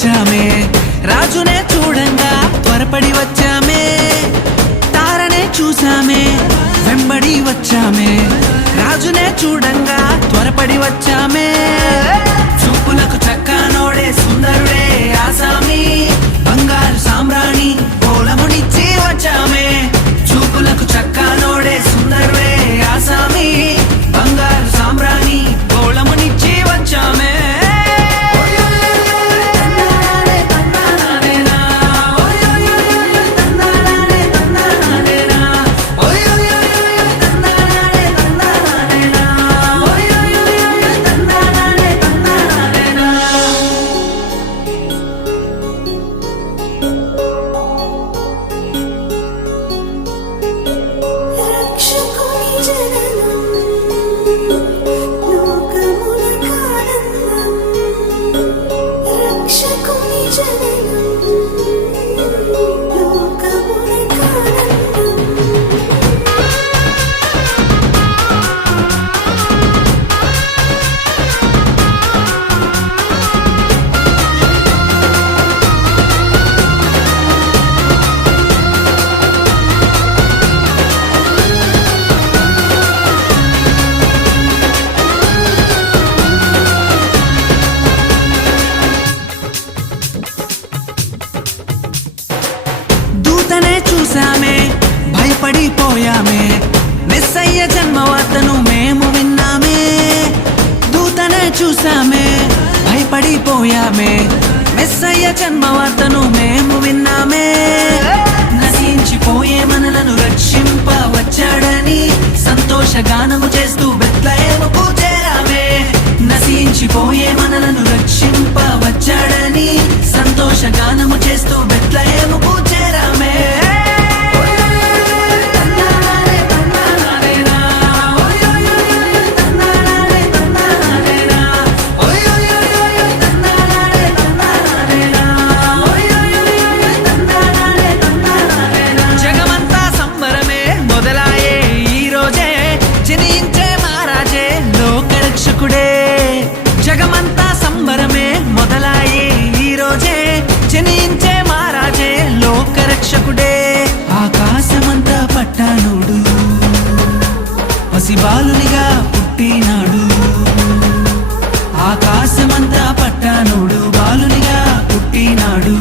వచ్చామే, రాజునే చూడంగా త్వరపడి వచ్చామే, తారనే చూసామే వెంబడి వచ్చామే, రాజునే చూడంగా త్వరపడి వచ్చామే, చూపులకు చక్కనోడే సుందరుడే ఆసామి, బంగారు సామ్రాణి కోలమునిచ్చి వచ్చామే, చూపులకు చక్కనోడే సుందరుడే ఆసామి, బంగారు సామ్రాణి కోలమునిచ్చి వచ్చామే. చూసామే భయపడిపోయామే, మెస్సయ్య జన్మవార్తను మేము విన్నామే, దూతనే చూసామే భయపడిపోయామే, మెస్సయ్య జన్మవార్తను మేము విన్నామే, నశించిపోయే మనలను రక్షింప వచ్చాడని సంతోషగానము చేస్తూ బెత్లెహేముకు చేరామే, నశించిపోయే మనలను రక్షింప వచ్చాడని సంతోషగానము చేస్తూ బెత్లెహేముకు చేరామే. జగమంతా సంబరమే మొదలాయే ఈ రోజే, జనించే మహారాజే లోకరక్షకుడే, ఆకాశమంతా పట్టానుడు పసిబాలునిగా పుట్టినాడు, ఆకాశమంతా పట్టానుడు బాలునిగా పుట్టినాడు.